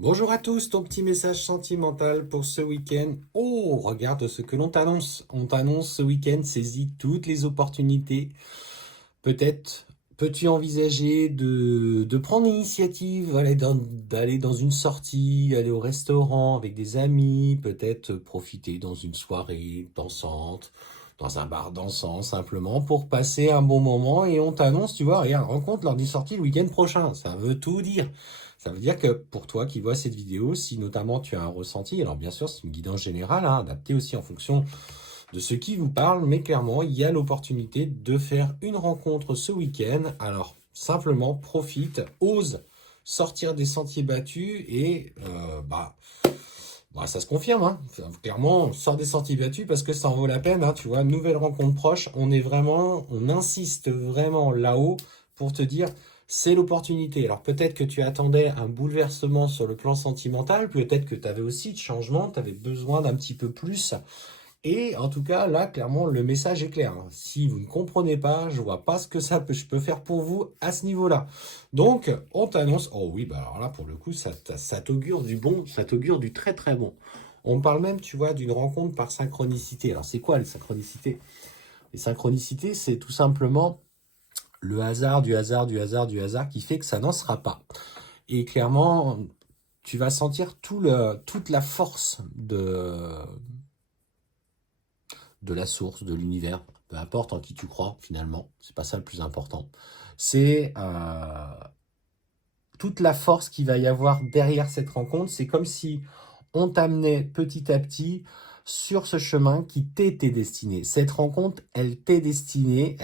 Bonjour à tous, ton petit message sentimental pour ce week-end. Oh, regarde ce que l'on t'annonce. On t'annonce ce week-end, saisis toutes les opportunités. Peut-être peux-tu envisager de prendre l'initiative, d'aller dans une sortie, aller au restaurant avec des amis, peut-être profiter dans une soirée dansante, dans un bar dansant, simplement pour passer un bon moment. Et on t'annonce, tu vois, regarde, rencontre lors d'une sortie le week-end prochain. Ça veut tout dire. Ça veut dire que pour toi qui vois cette vidéo, si notamment tu as un ressenti, alors bien sûr c'est une guidance générale, hein, adaptée aussi en fonction de ce qui vous parle, mais clairement il y a l'opportunité de faire une rencontre ce week-end. Alors simplement profite, ose sortir des sentiers battus et ça se confirme, hein. Clairement, sort des sentiers battus parce que ça en vaut la peine, hein, tu vois. Nouvelle rencontre proche, on insiste vraiment là-haut pour te dire, c'est l'opportunité. Alors peut-être que tu attendais un bouleversement sur le plan sentimental, peut-être que tu avais aussi de changement, tu avais besoin d'un petit peu plus. Et en tout cas, là, clairement, le message est clair, hein. Si vous ne comprenez pas, je vois pas ce que je peux faire pour vous à ce niveau-là. Donc, on t'annonce, oh oui, bah alors là, pour le coup, ça t'augure du bon, ça t'augure du très très bon. On parle même, tu vois, d'une rencontre par synchronicité. Alors, c'est quoi les synchronicités? Les synchronicités, c'est tout simplement le hasard, du hasard, du hasard, du hasard qui fait que ça n'en sera pas. Et clairement, tu vas sentir toute la force de la source, de l'univers, peu importe en qui tu crois finalement, c'est pas ça le plus important. C'est toute la force qu'il va y avoir derrière cette rencontre. C'est comme si on t'amenait petit à petit sur ce chemin qui t'était destiné. Cette rencontre, elle t'est destinée,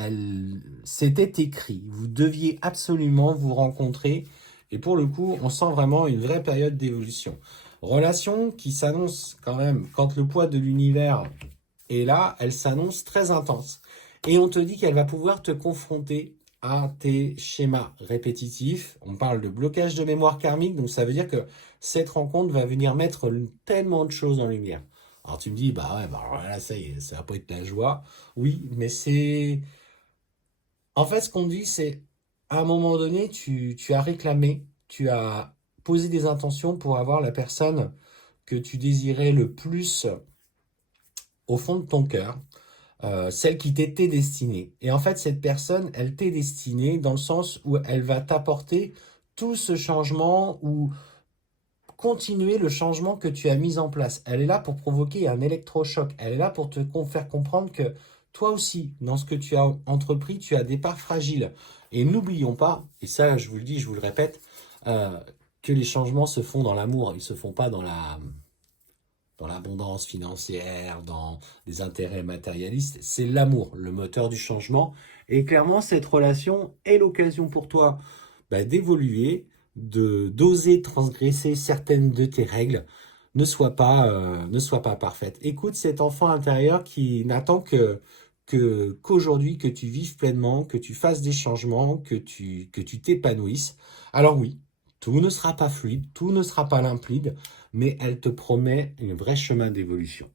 c'était écrit. Vous deviez absolument vous rencontrer. Et pour le coup, on sent vraiment une vraie période d'évolution. Relation qui s'annonce quand même, quand le poids de l'univers et là, elle s'annonce très intense. Et on te dit qu'elle va pouvoir te confronter à tes schémas répétitifs. On parle de blocage de mémoire karmique, donc ça veut dire que cette rencontre va venir mettre tellement de choses en lumière. Alors tu me dis, bah ouais, bah alors là, ça y est, ça va pas être la joie. Oui, mais c'est... En fait, ce qu'on dit, c'est, à un moment donné, tu as réclamé, tu as posé des intentions pour avoir la personne que tu désirais le plus au fond de ton cœur, celle qui t'était destinée. Et en fait, cette personne, elle t'est destinée dans le sens où elle va t'apporter tout ce changement ou continuer le changement que tu as mis en place. Elle est là pour provoquer un électrochoc. Elle est là pour te faire comprendre que toi aussi, dans ce que tu as entrepris, tu as des parts fragiles. Et n'oublions pas, et ça je vous le dis, je vous le répète, euh, que les changements se font dans l'amour, ils se font pas dans l'abondance financière, dans les intérêts matérialistes, c'est l'amour, le moteur du changement. Et clairement, cette relation est l'occasion pour toi d'évoluer, d'oser transgresser certaines de tes règles. Ne sois pas parfaite. Écoute cet enfant intérieur qui n'attend qu'aujourd'hui, que tu vives pleinement, que tu fasses des changements, que tu t'épanouisses. Alors oui, tout ne sera pas fluide, tout ne sera pas limpide, mais elle te promet un vrai chemin d'évolution.